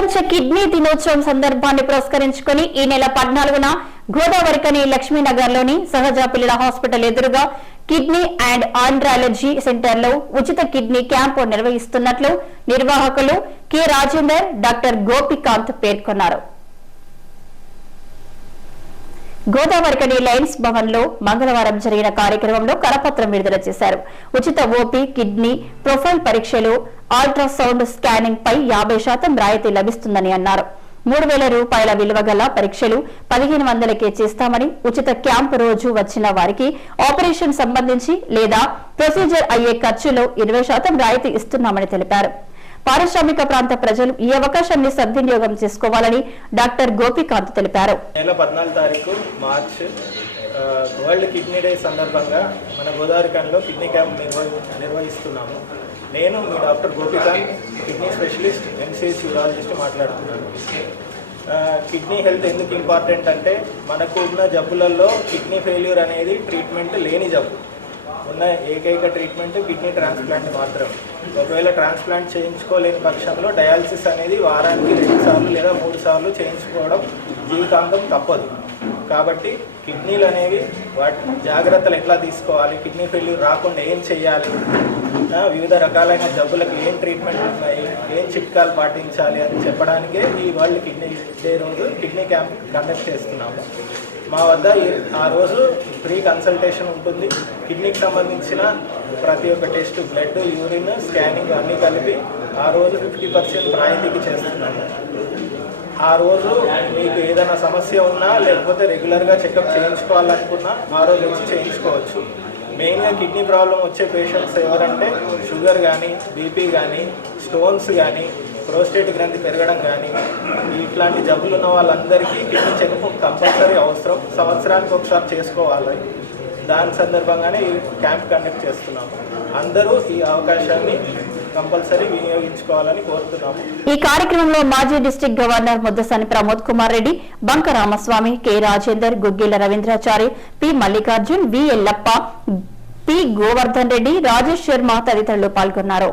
ప్రపంచ కిడ్నీ దినోత్సవం సందర్భాన్ని పురస్కరించుకుని ఈ నెల పద్నాలుగున గోదావరికని లక్ష్మీనగర్లోని సహజ పిల్లల హాస్పిటల్ ఎదురుగా కిడ్నీ అండ్ ఆండ్రాలజీ సెంటర్లో ఉచిత కిడ్నీ క్యాంపు నిర్వహిస్తున్నట్లు నిర్వాహకులు కె రాజేందర్ డాక్టర్ గోపికాంత్ పేర్కొన్నారు. గోదావరికని లయన్స్ భవన్లో మంగళవారం జరిగిన కార్యక్రమంలో కరపత్రం విడుదల చేశారు. ఉచిత ఓపీ కిడ్నీ ప్రొఫైల్ పరీక్షలు అల్ట్రాసౌండ్ స్కానింగ్ పై యాభై శాతం రాయితీ లభిస్తుందని అన్నారు. మూడు వేల రూపాయల విలువ గల పరీక్షలు పదిహేను వందలకే చేస్తామని ఉచిత క్యాంపు రోజు వచ్చిన వారికి ఆపరేషన్ సంబంధించి లేదా ప్రొసీజర్ అయ్యే ఖర్చులో ఇరవై శాతం రాయితీ ఇస్తున్నామని తెలిపారు. పారిశ్రామిక ప్రాంత ప్రజలు ఈ అవకాశాన్ని సద్వినియోగం చేసుకోవాలని డాక్టర్ గోపికాంత్ తెలిపారు. నెల పద్నాలుగు తారీఖు మార్చ్ వరల్డ్ కిడ్నీ డే సందర్భంగా మన గోదావరిఖండ్లో కిడ్నీ క్యాంప్ నిర్వహిస్తున్నాము. నేను మీ doctor Gopikanth kidney specialist MCS urologist మాట్లాడుతున్నాను. కిడ్నీ హెల్త్ ఎందుకు ఇంపార్టెంట్ అంటే మనకు ఉన్న జబ్బులలో కిడ్నీ ఫెయిల్యూర్ అనేది ట్రీట్మెంట్ లేని జబ్బు. ఉన్న ఏకైక ట్రీట్మెంట్ కిడ్నీ ట్రాన్స్ప్లాంట్ మాత్రం ఒకవేళ ట్రాన్స్ప్లాంట్ చేయించుకోలేని పక్షంలో డయాలసిస్ అనేది వారానికి రెండు సార్లు లేదా మూడు సార్లు చేయించుకోవడం జీవితాంతం తప్పదు. కాబట్టి కిడ్నీలు అనేవి వాటి జాగ్రత్తలు ఎట్లా తీసుకోవాలి? కిడ్నీ ఫెయిల్యూర్ రాకుండా ఏం చేయాలి? వివిధ రకాలైన జబ్బులకు ఏం ట్రీట్మెంట్ ఉన్నాయి? ఏం చిట్కాలు పాటించాలి అని చెప్పడానికే ఈ వరల్డ్ కిడ్నీ డే రోజు కిడ్నీ క్యాంప్ కండక్ట్ చేస్తున్నాము. మా వద్ద ఆ రోజు ఫ్రీ కన్సల్టేషన్ ఉంటుంది. కిడ్నీకి సంబంధించిన ప్రతి ఒక్క టెస్ట్ బ్లడ్ యూరిన్ స్కానింగ్ అన్నీ కలిపి ఆ రోజు ఫిఫ్టీ పర్సెంట్ రాయితీకి చేస్తున్నాము. ఆ రోజు మీకు ఏదైనా సమస్య ఉన్నా లేకపోతే రెగ్యులర్గా చెకప్ చేయించుకోవాలనుకున్నా ఆ రోజు వచ్చి చేయించుకోవచ్చు. మెయిన్గా కిడ్నీ ప్రాబ్లం వచ్చే పేషెంట్స్ ఎవరంటే షుగర్ కానీ బీపీ కానీ స్టోన్స్ కానీ ప్రోస్టేట్ గ్రంథి పెరగడం కానీ ఇట్లాంటి జబ్బులు ఉన్న వాళ్ళందరికీ కిడ్నీ చెకప్ కంపల్సరీ అవసరం. సంవత్సరానికి ఒకసారి చేసుకోవాలి. దాని సందర్భంగానే ఈ క్యాంప్ కండక్ట్ చేస్తున్నాము. అందరూ ఈ అవకాశాన్ని కంపల్సరీ వినియోగించుకోవాలని కోరుతున్నాము. ఈ కార్యక్రమంలో మాజీ district governor Muddasani Pramod Kumar Reddy Banka Ramaswamy K Rajender Guggila Ravindrachari P Mallikarjun V Yellappa P Govardhan Reddy Rajesh Sharma తదితరులు పాల్గొన్నారు.